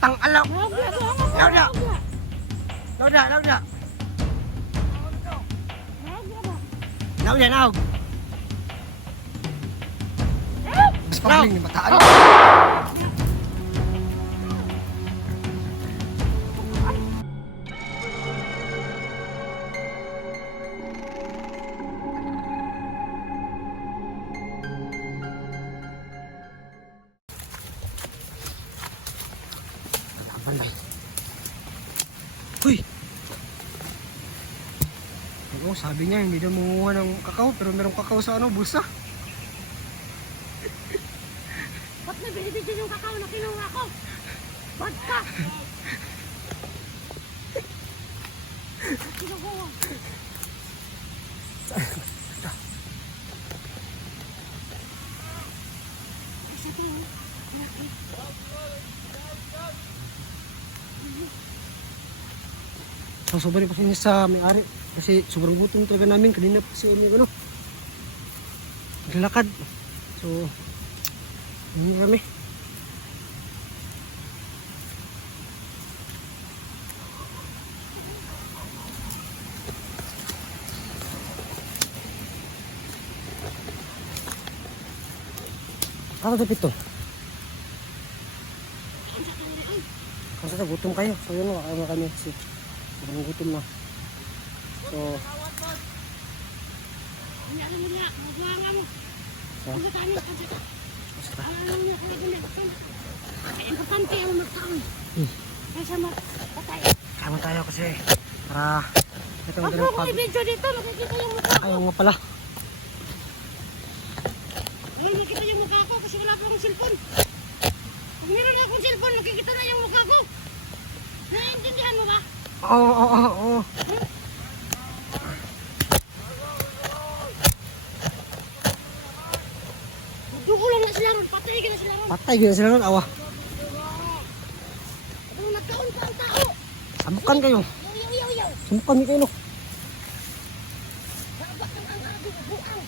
Putang alaw. Lauda. Lauda, lauda. Lauda, naog. Mas pagling ni bataan. Uy! Oo, sabi niya hindi daw manguha ng kakao pero merong kakao sa bulsa. Ba't na binibigyan yung kakao na kinuha ko? Ba't ka? Kinuha. Sobrang kasi sa may-ari kasi sobrang gutom talaga namin kanina pa kasi naglalakad. So hindi kami. Ako sa pito. Kasi gutom kayo. So yun, wala kami kasi sobrang gutom na. So Nangyari mo niya, magawa nga mo. Ang sakani, ang sakani. Alam niya kung naganda. Ay, importante ang magkaon. Kaysa patay. kama tayo kasi para ito Huwag mo kong i-video dito, makikita yung mukha ko. ayaw nga pala. Ay, makikita yung mukha ko kasi wala pa akong cellphone. Pag meron akong cellphone, makikita na yung mukha ko. Naiintindihan mo ba? Oo. Dugo lang na sila ron, patay ka na sila ron. Patay gina sila nun, awa. Kung nagkaon pa ang tao. Sabukan kayo. Yaw. Sabukan niyo kayo no. Babak ng ang ado, buang.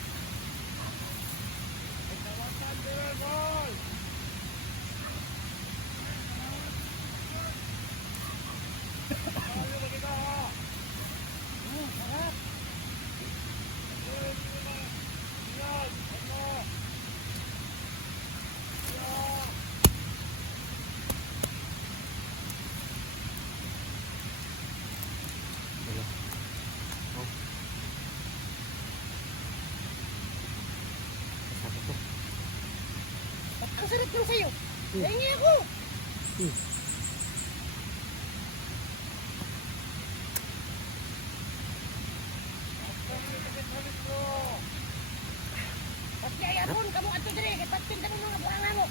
Ang sarap ng sayo. Hingi ako. At kaya ron, kamu ato dire, kipagpinta ng mga buhanga mo.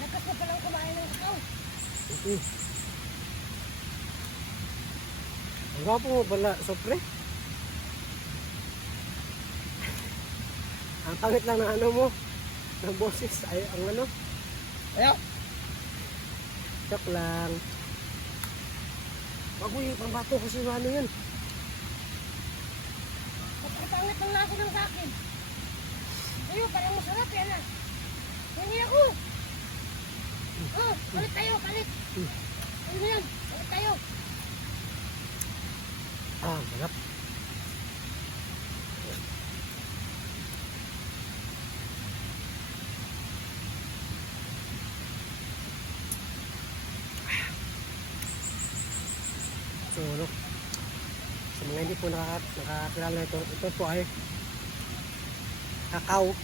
Nakas na palang kumain ng kakao. Ang gwapo mo pala, sopre. Ang pangit lang ng ano mo, ng boses, ay ang ano. Ayaw. Joke lang. Wag mo yung pambato kasi ano yun. Ang pangit ng laso ng sa akin. Ayo, parang masarap yan ah. Hingi ako. Oh, palit tayo, palit. Ano na yan? Palit tayo. Sarap. So, sa mga hindi po nakakilala ito po ay kakao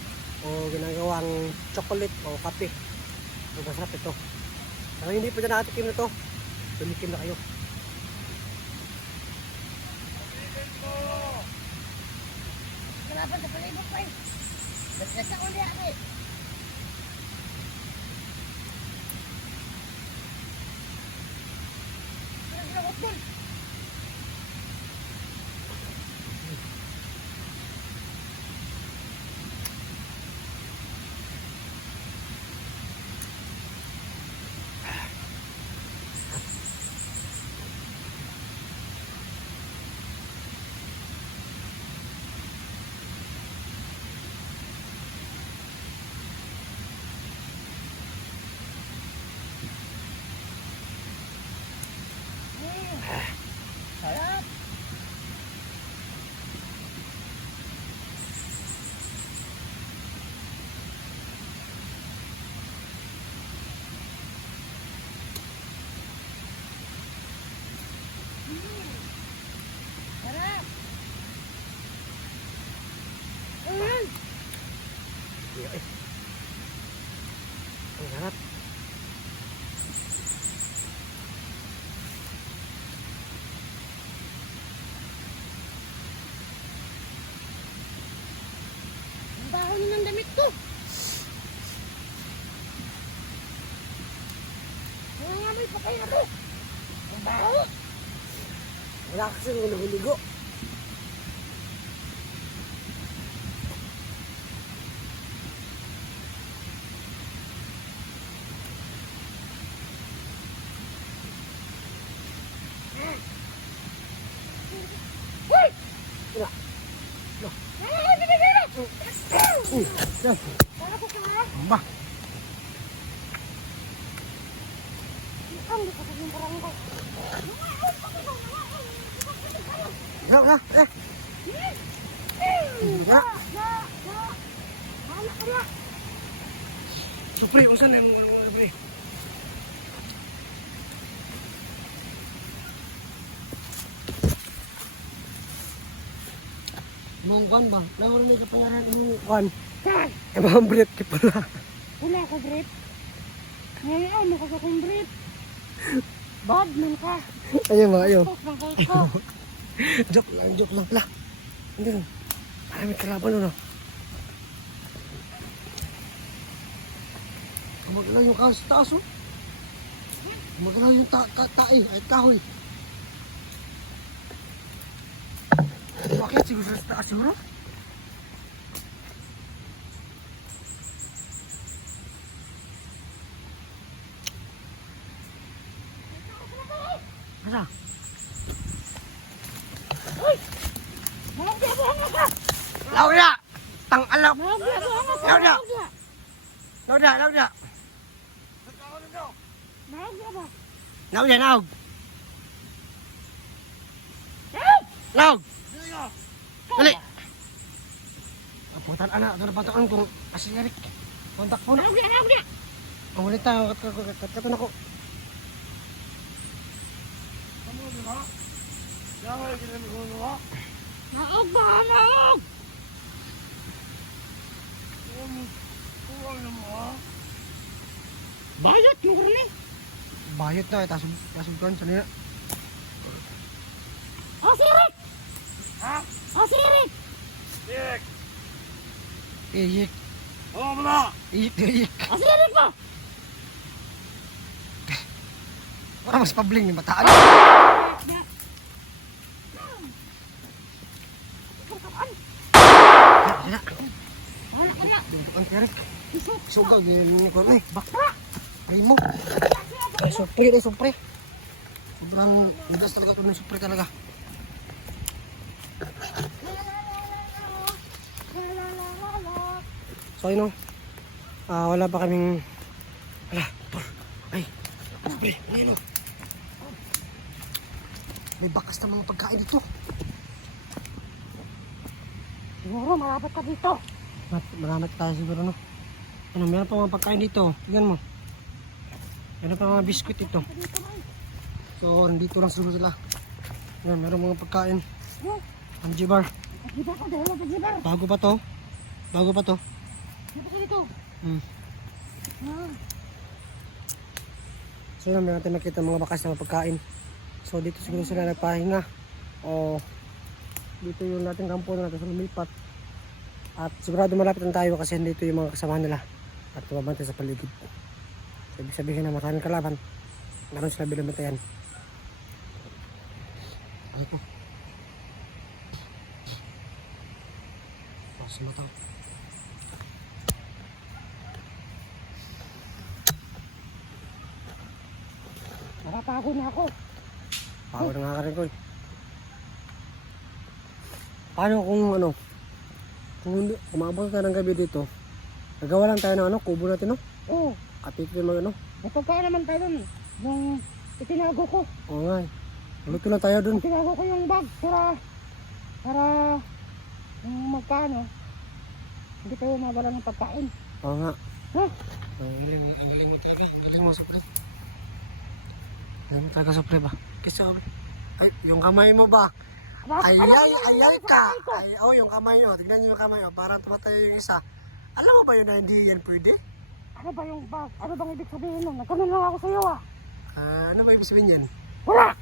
o ginagawang chocolate o kape. So, masarap ito. Sa mga hindi po na nakatikim nito, tumikim na kayo. Kalaban sa palibot pa eh. Nasa uli ako eh. Naglagot doon. baho na ng damit ko. Wala nga may patay na to. Ang baho. Wala kasi huli-huligo. Hoy! Wala. Yan. Para ko ka. Ba? Ang likod ng barangay. Ya, ya, eh. Ya. Anak ka na. Supri, usan na yung supri. Mong kwan ba? Laro na yung kapangaran yung kwan. Saan? Eh, mga brief ka pala. Wala ka, Brett. Ngayon, mo ka sa kong Brett. Bad man ka. Ayun ba, ayun. Tos ng kahit ko. Joke lang pala. Hindi rin. Marami kalaban nun, ah. Magalaw yung taas, oh. Magalaw yung tae, ay kahoy. Bakit? Siguro sa taas, siguro? Ano? Uy! Magbiyabuhan ka! Lauda! Tang-alap! Magbiyabuhan ka! Lauda! Lauda! Magbiyabuhan! Lauda, naog! Naog! Dali! Aputan anak, ito na patuan kung asiyarik. Kontak po na. Magbiyabuhan! Ang ulit tayo, katkatan ako. Naog ba? Naog! Bayot mo rin eh! Bayot na, tasog kan, sanina. O sirit! Ha? O sirit! Iyik. Oh, wala! Iyik. O sirit mo! Wala mas pabling yung bataan. Sina. Anak ka na! Ang kere. Isok! Sugaw, gini ko na eh. Bakla. Ay mo. Supre. Sobrang ligas talaga ito ng supre talaga. So yun o. Wala pa kaming... Ay, supre. Ayan o. May bakas na mga pagkain dito. Siguro malapit ka dito. Marami tayo siguro no. Ano, meron pa mga pagkain dito. Tingnan mo. Meron pa mga biskuit dito. So, nandito lang siguro sila. Yan, meron mga pagkain. Ang G-bar. Dito ka dahil ang pagsibar. Bago pa to. Dito ka dito. So, yun, meron natin makita mga bakas na mga pagkain. So, dito siguro sila nagpahinga. O, dito yung nating kampo na natin sa lumipat. At sigurado malapit na tayo kasi dito yung mga kasama nila. At tumabante sa paligid. So, ibig sabihin na maraming kalaban. Meron sila binabatayan. Ay ko. Pas mata. Nakapagod na ako. Pagod na nga ka rin ko eh. Paano kung ano? Kung umabot ka ng gabi dito, nagawa lang tayo ng ano, kubo natin no? Oo. At ito yung mga ano. May pagkain naman tayo dun. Yung itinago ko. Oo nga eh. Luto lang tayo dun. Itinago ko yung bag para yung magkano. Hindi tayo mawala ng pagkain. Oo nga. Ha? Ang galing mo talaga. Ang galing mo supre. Ang mo talaga supre ba? Kisa ba? Ay, yung kamay mo ba? Ay ka! Ay, oh, yung kamay mo. Tignan niyo yung kamay mo. Parang tumatayo yung isa. Alam mo ba yun na hindi yan pwede? Ano ba yung bag? Ano bang ibig sabihin nun? Nagkanon lang ako sa iyo ah. Ano ba ibig sabihin yan? Wala!